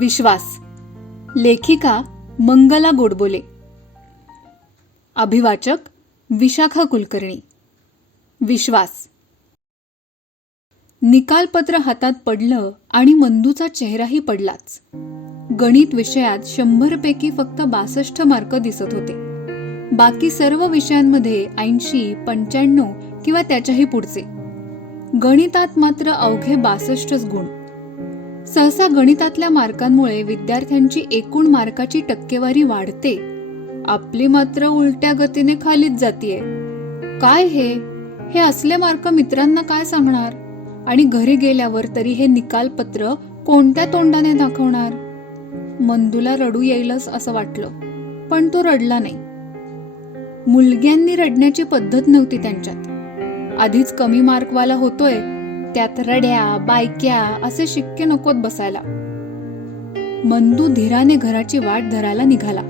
विश्वास. लेखिका मंगला गोडबोले. अभिवाचक विशाखा कुलकर्णी. विश्वास. निकालपत्र हातात पडलं आणि मंदूचा चेहराही पडलाच. गणित विषयात 100 पैकी फक्त 62 मार्क दिसत होते. बाकी सर्व विषयांमध्ये 80, 95 किंवा त्याच्याही पुढचे. गणितात मात्र अवघे 62च गुण. सहसा गणितातल्या मार्कांमुळे विद्यार्थ्यांची एकूण मार्काची टक्केवारी वाढते. आपली मात्र उलट्या गतीने खालीच जातीये. काय हे असले मार्क मित्रांना काय सांगणार? आणि घरी गेल्यावर तरी हे निकालपत्र कोणत्या तोंडाने दाखवणार? मंदूला रडू येईलच असं वाटलं, पण तो रडला नाही. मुलग्यांनी रडण्याची पद्धत नव्हती त्यांच्यात. आधीच कमी मार्कवाला होतोय, त्यात रड्या बायक्या असे शिक्के नकोत बसायला. मंदू धीराने घराची वाट धरायला निघाला.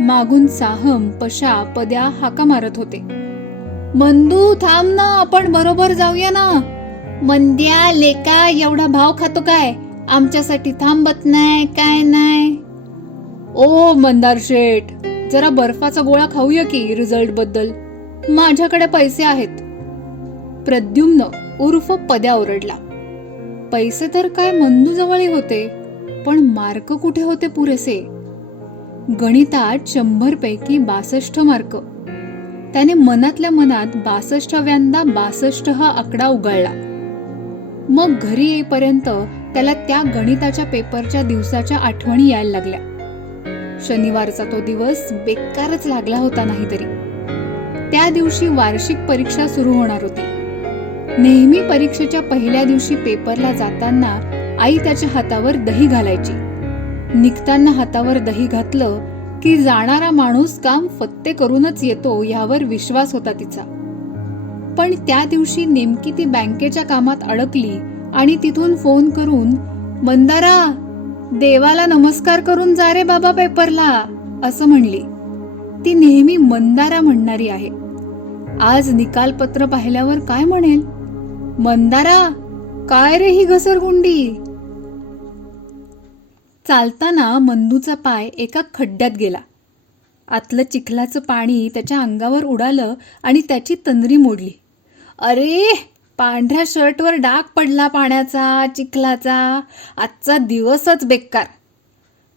मागून साहम, पशा, पद्या हाका मारत होते. मंदू थांब ना, आपण बरोबर जाऊया ना. मंद्या लेका एवढा भाव खातो काय? आमच्यासाठी थांबत नाही काय नाही. ओ मंदार शेठ, जरा बर्फाचा गोळा खाऊया की रिझल्ट बद्दल. माझ्याकडे पैसे आहेत. प्रद्युम्न उर्फ पद्या ओरडला. पैसे तर काय मंदूजवळही होते, पण मार्क कुठे होते पुरेसे? गणितात 100 पैकी 62 मार्क. त्याने मनातल्या मनात 62व्यांदा 62 हा आकडा उगाळला. मग घरी येईपर्यंत त्याला त्या गणिताच्या पेपरच्या दिवसाच्या आठवणी यायला लागल्या. शनिवारचा तो दिवस बेकारच लागला होता नाहीतरी. त्या दिवशी वार्षिक परीक्षा सुरू होणार होती. नेहमी परीक्षेच्या पहिल्या दिवशी पेपरला जाताना आई त्याच्या हातावर दही घालायची. निघताना हातावर दही घातलं की जाणारा माणूस काम फत्ते करूनच येतो यावर विश्वास होता तिचा. पण त्या दिवशी नेमकी ती बँकेच्या कामात अडकली आणि तिथून फोन करून, मंदारा, देवाला नमस्कार करून जा रे बाबा पेपरला, असं म्हणली. ती नेहमी मंदारा म्हणणारी आहे. आज निकालपत्र पाहिल्यावर काय म्हणेल? मंदारा, काय रे ही घसरगुंडी? चालताना मंदूचा पाय एका खड्ड्यात गेला. आतलं चिखलाचं पाणी त्याच्या अंगावर उडालं आणि त्याची तंद्री मोडली. अरे, पांढऱ्या शर्टवर डाग पडला पाण्याचा, चिखलाचा. आजचा दिवसच बेकार.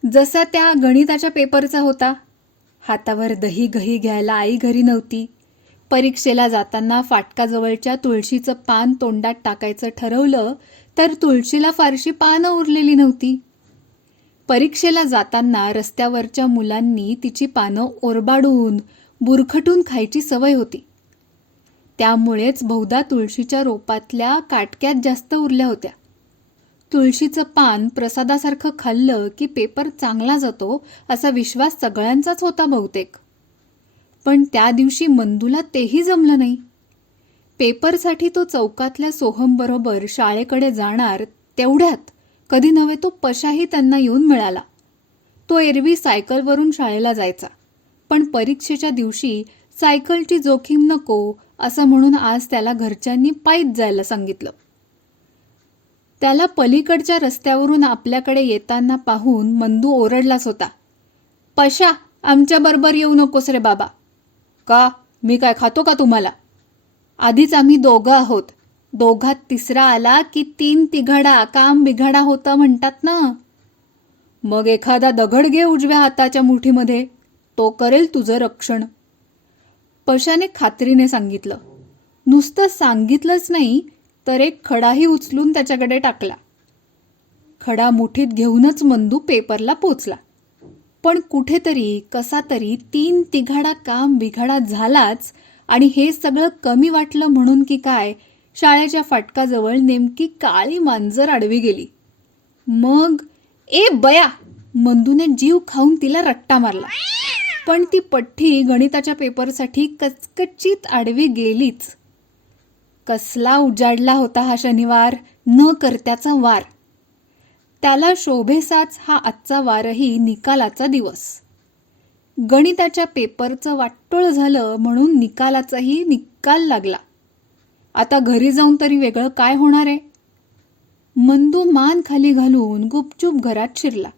जसा त्या गणिताच्या पेपरचा होता. हातावर दही घ्यायला आई घरी नव्हती. परीक्षेला जाताना फाटकाजवळच्या तुळशीचं पान तोंडात टाकायचं ठरवलं तर तुळशीला फारशी पानं उरलेली नव्हती. परीक्षेला जाताना रस्त्यावरच्या मुलांनी तिची पानं ओरबाडून बुरखटून खायची सवय होती. त्यामुळेच बहुधा तुळशीच्या रोपातल्या काटक्यात जास्त उरल्या होत्या. तुळशीचं पान प्रसादासारखं खाल्लं की पेपर चांगला जातो असा विश्वास सगळ्यांचाच होता बहुतेक. पण त्या दिवशी मंदूला तेही जमलं नाही. पेपरसाठी तो चौकातल्या सोहमबरोबर शाळेकडे जाणार तेवढ्यात कधी नव्हे तो पशाही त्यांना येऊन मिळाला. तो एरवी सायकलवरून शाळेला जायचा, पण परीक्षेच्या दिवशी सायकलची जोखीम नको असं म्हणून आज त्याला घरच्यांनी पायीच जायला सांगितलं. त्याला पलीकडच्या रस्त्यावरून आपल्याकडे येताना पाहून मंदू ओरडलाच होता. पशा, आमच्या बरोबर येऊ नकोस रे बाबा. का? मी काय खातो का तुम्हाला? आधीच आम्ही दोघं आहोत. दोघात तिसरा आला की 3 तिघाडा काम बिघाडा होता म्हणतात ना. मग एखादा दगड घे उजव्या हाताच्या मुठीमध्ये, तो करेल तुझं रक्षण. पशाने खात्रीने सांगितलं. नुसतं सांगितलंच नाही तर एक खडाही उचलून त्याच्याकडे टाकला. खडा मुठीत घेऊनच मंदू पेपरला पोचला. पण कुठेतरी कसा तरी 3 तिघाडा काम बिघाडा झालाच. आणि हे सगळं कमी वाटलं म्हणून की काय, शाळेच्या फाटकाजवळ नेमकी काळी मांजर आडवी गेली. मग ए बया, मंदूने जीव खाऊन तिला रट्टा मारला. पण ती पठ्ठी गणिताच्या पेपरसाठी कचकचित आडवी गेलीच. कसला उजाडला होता हा शनिवार, न करत्याचा वार. त्याला शोभेसाच हा आजचा वारही निकालाचा दिवस. गणिताच्या पेपरचं वाटोळ झालं म्हणून निकालाचाही निकाल लागला. आता घरी जाऊन तरी वेगळं काय होणार आहे? मंदू मान खाली घालून गुपचूप घरात शिरला.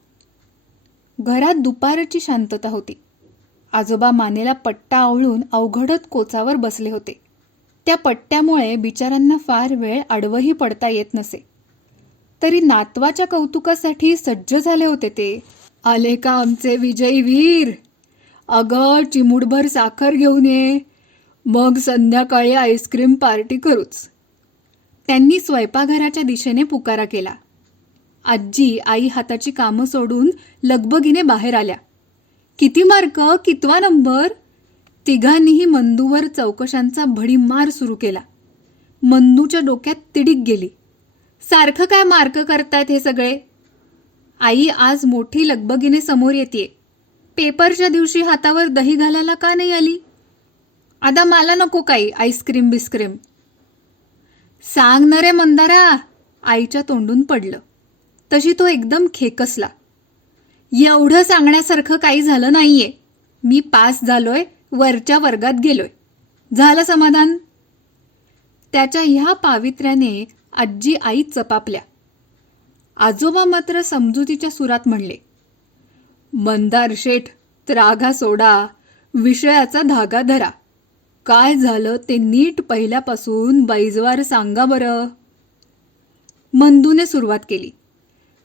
घरात दुपारची शांतता होती. आजोबा मानेला पट्टा आवळून अवघडत कोचावर बसले होते. त्या पट्ट्यामुळे बिचाऱ्यांना फार वेळ आडवंही पडता येत नसे. तरी नातवाच्या कौतुकासाठी सज्ज झाले होते ते. आले का आमचे विजयी वीर? अगं, चिमूटभर साखर घेऊन ये, मग संध्याकाळी आईस्क्रीम पार्टी करूच. त्यांनी स्वयंपाकघराच्या दिशेने पुकारा केला. आजी आई हाताची कामं सोडून लगबगीने बाहेर आल्या. किती मार्क? कितवा नंबर? तिघांनीही मंदूवर चौकशांचा भडीमार सुरू केला. मंदूच्या डोक्यात तिडीक गेली. सारखं काय मार्क करतायत हे सगळे? आई आज मोठी लगबगीने समोर येते. पेपरच्या दिवशी हातावर दही घालायला का नाही आली? आता मला नको काही आईस्क्रीम बिस्क्रीम. सांग न रे मंदारा, आईच्या तोंडून पडलं. तशी तो एकदम खेकसला. एवढं सांगण्यासारखं काही झालं नाहीये. मी पास झालोय, वरच्या वर्गात गेलोय. झालं समाधान? त्याच्या ह्या पावित्र्याने आजी आई चपापल्या. आजोबा मात्र समजुतीच्या सुरात म्हणले, मंदार शेठ, त्रागा सोडा, विषयाचा धागा धरा. काय झालं ते नीट पहिल्यापासून बैजवार सांगा बरं. मंदूने सुरुवात केली.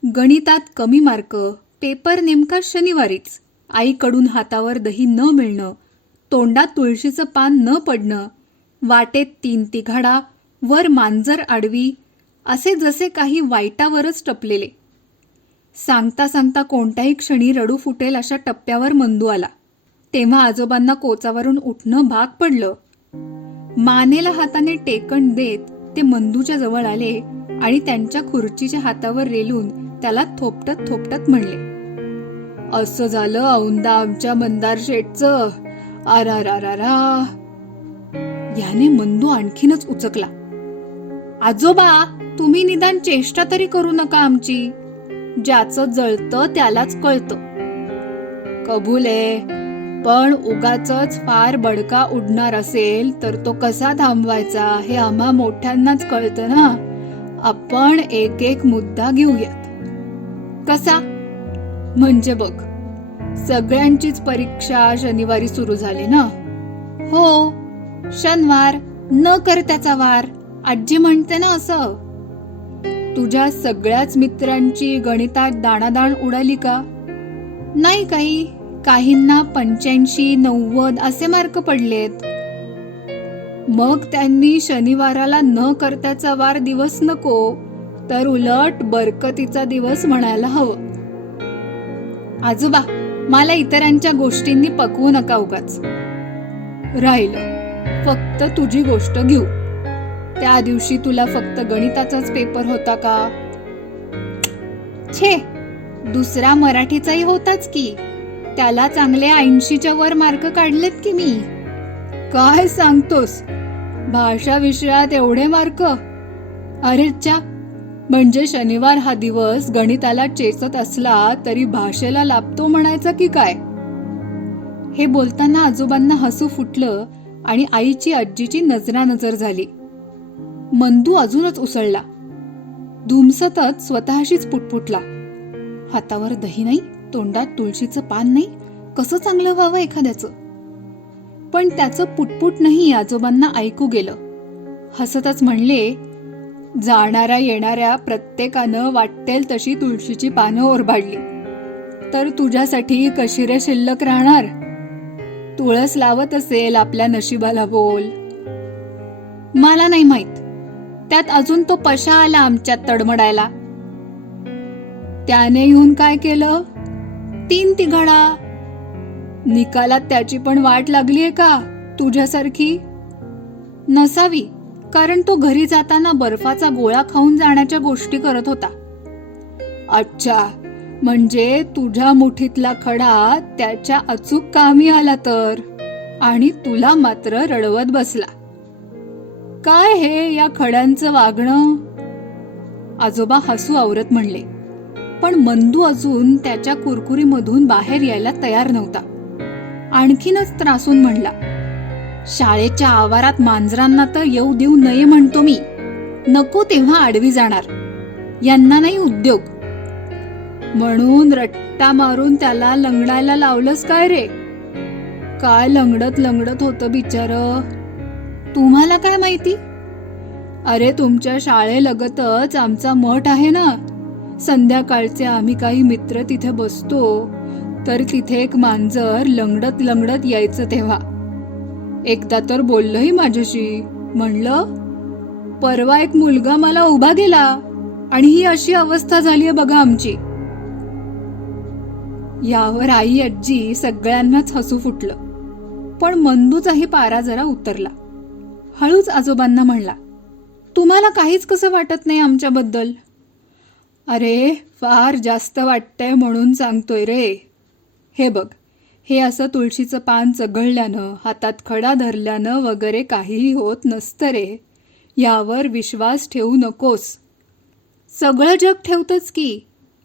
गणितात कमी मार्क, पेपर नेमका शनिवारीच, आईकडून हातावर दही न मिळणं, तोंडात तुळशीचं पान न पडणं, वाटेत 3 तिघाडा, वर मांजर आडवी, असे जसे काही वाईटावरच टपलेले. सांगता सांगता कोणत्याही क्षणी रडू फुटेल अशा टप्प्यावर मंदू आला. तेव्हा आजोबांना कोचावरून उठणं भाग पडलं. मानेला हाताने टेकण देत ते मंदूच्या जवळ आले आणि त्यांच्या खुर्चीच्या हातावर रेलून त्याला थोपटत थोपटत म्हणले, असं झालं औंदा आमच्या मंदार शेठचं. आरारारारा. याने मंदू आणखीनच उचकला. आजोबा, तुम्ही निदान चेष्टा तरी करू नका आमची. ज्याचं जळतं त्यालाच कळतं. कबूल आहे, पण उगाचच फार बडका उडणार असेल तर तो कसा थांबवायचा हे आम्हा मोठ्यांनाच कळतं ना. आपण एक एक मुद्दा घेऊयात. कसा? म्हणजे बघ, सगळ्यांचीच परीक्षा शनिवारी सुरू झाली ना. हो, शनिवार न करत्याचा वार, आजी म्हणते ना असं. तुझ्या सगळ्याच मित्रांची गणितात दाणादाण उडाली का? नाही काही. काहींना 85, 90 असे मार्क पडलेत. मग त्यांनी शनिवाराला न करत्याचा वार दिवस नको, तर उलट बरकतीचा दिवस म्हणायला हवं. आजोबा, मला इतरांच्या गोष्टींनी पकवू नका उगाच. राहिलं, फक्त तुझी गोष्ट घेऊ. त्या दिवशी तुला फक्त गणिताचाच पेपर होता का? छे, दुसरा मराठीचाही होताच की. त्याला चांगले 80च्या वर मार्क काढलेत की मी. काय सांगतोस? भाषा विषयात एवढे मार्क? अरे च्या, म्हणजे शनिवार हा दिवस गणिताला चेचत असला तरी भाषेला लाभतो म्हणायचा की काय? हे बोलताना आजोबांना हसू फुटलं आणि आईची आजीची नजरानजर झाली. मंदू अजूनच उसळला. धुमसतच स्वतःशीच पुटपुटला, हातावर दही नाही, तोंडात तुळशीचं पान नाही, कसं चांगलं व्हावं एखाद्याचं. पण त्याचं पुटपुट नाही आजोबांना ऐकू गेलं. हसतच म्हणले, जाणाऱ्या येणाऱ्या प्रत्येकानं वाटेल तशी तुळशीची पानं ओरबाडली तर तुझ्यासाठी कशी रे शिल्लक राहणार? तुळस लावत असेल आपल्या नशिबाला बोल. मला नाही माहित. त्यात अजून तो पशा आला आमच्यात तडमडायला. त्याने येऊन काय केलं? 3 तिघाडा. निकालात त्याची पण वाट लागलीये का तुझ्यासारखी? नसावी, कारण तो घरी जाताना बर्फाचा गोळा खाऊन जाण्याच्या गोष्टी करत होता. अच्छा, म्हणजे तुझ्या मुठीतला खडा त्याच्या अचूक कामी आला तर, आणि तुला मात्र रडवत बसला. काय हे या खड्यांचं वागणं? आजोबा हसू आवरत म्हणले. पण मंदू अजून त्याच्या कुरकुरीमधून बाहेर यायला तयार नव्हता. आणखीनच त्रासून म्हणला, शाळेच्या आवारात मांजरांना तर येऊ देऊ नये म्हणतो मी. नको तेव्हा आडवी जाणार. यांना नाही उद्योग. म्हणून रट्टा मारून त्याला लंगडायला लावलंस काय रे? काय लंगडत लंगडत होतं बिचारं. तुम्हाला काय माहिती? अरे तुमच्या शाळेलगतच आमचा मठ आहे ना. संध्याकाळचे आम्ही काही मित्र तिथे बसतो, तर तिथे एक मांजर लंगडत लंगडत यायचं तेव्हा. एकदा तर बोललंही माझ्याशी. म्हणलं, परवा एक मुलगा मला उभा गेला आणि ही अशी अवस्था झालीये बघा आमची. यावर आई आजी सगळ्यांनाच हसू फुटलं. पण मंदूचाही पारा जरा उतरला. हळूच आजोबांना म्हणला, तुम्हाला काहीच कसं वाटत नाही आमच्याबद्दल? अरे फार जास्त वाटतंय म्हणून सांगतोय रे. हे बघ, हे असं तुळशीचं पान चघळल्यानं, हातात खडा धरल्यानं वगैरे काहीही होत नसतं रे. यावर विश्वास ठेवू नकोस. सगळं जग ठेवतंच की.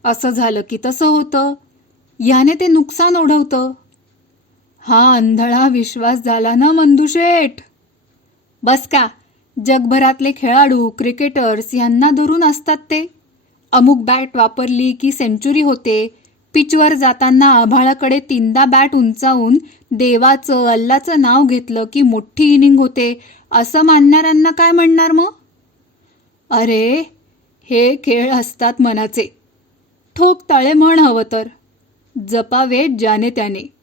असं झालं की तसं होतं. याने ते नुकसान ओढवतं. हा अंधळा विश्वास झाला ना मंदुशेठ. बस का, जगभरातले खेळाडू, क्रिकेटर्स यांना धरून असतात ते. अमुक बॅट वापरली की सेंचुरी होते. पिचवर जाताना आभाळाकडे 3दा बॅट उंचावून देवाचं, अल्लाचं नाव घेतलं की मोठी इनिंग होते, असं मानणाऱ्यांना काय म्हणणार मग? अरे हे खेळ असतात मनाचे. ठोकताळे म्हण हवं तर. जपावे ज्याने त्याने.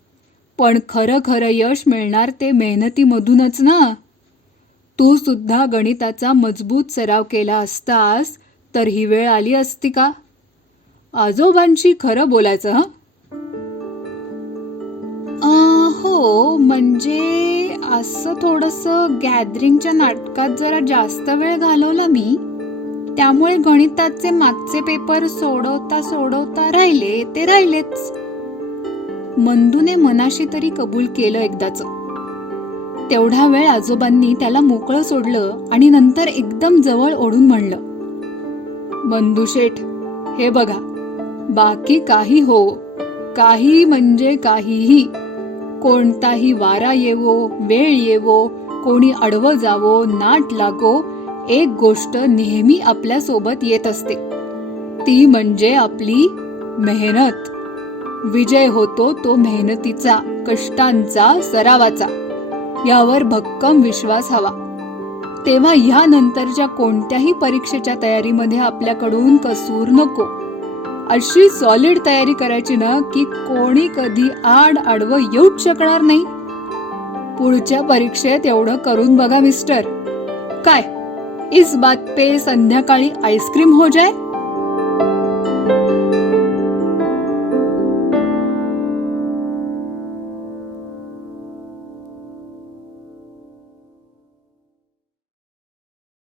पण खरं खरं यश मिळणार ते मेहनतीमधूनच ना. तू सुद्धा गणिताचा मजबूत सराव केला असतास तर ही वेळ आली असती का? आजोबांशी खरं बोलायचं. हो, म्हणजे असं थोडंसं गॅदरिंगच्या नाटकात जरा जास्त वेळ घालवला मी. त्यामुळे गणिताचे मागचे पेपर सोडवता सोडवता राहिले ते राहिलेच. मंदूने मनाशी तरी कबूल केलं एकदाच. तेवढा वेळ आजोबांनी त्याला मोकळं सोडलं आणि नंतर एकदम जवळ ओढून म्हणलं, मंदुशेठ, हे बघा, बाकी काही हो, काही म्हणजे काहीही, कोणताही वारा येवो, वेळ येवो, कोणी अडवं जावो, नाट लागो, एक गोष्ट नेहमी आपल्या सोबत येत असते. ती म्हणजे आपली मेहनत. विजय होतो तो मेहनतीचा, कष्टांचा, सरावाचा. यावर भक्कम विश्वास हवा. तेव्हा ह्यानंतरच्या कोणत्याही परीक्षेच्या तयारीमध्ये आपल्याकडून कसूर नको. अशी सॉलिड तयारी करायची ना की कोणी कधी आड आडवं येऊच शकणार नाही. पुढच्या परीक्षेत एवढं करून बघा मिस्टर. काय, इस बात पे संध्याकाळी आईस्क्रीम हो जाए.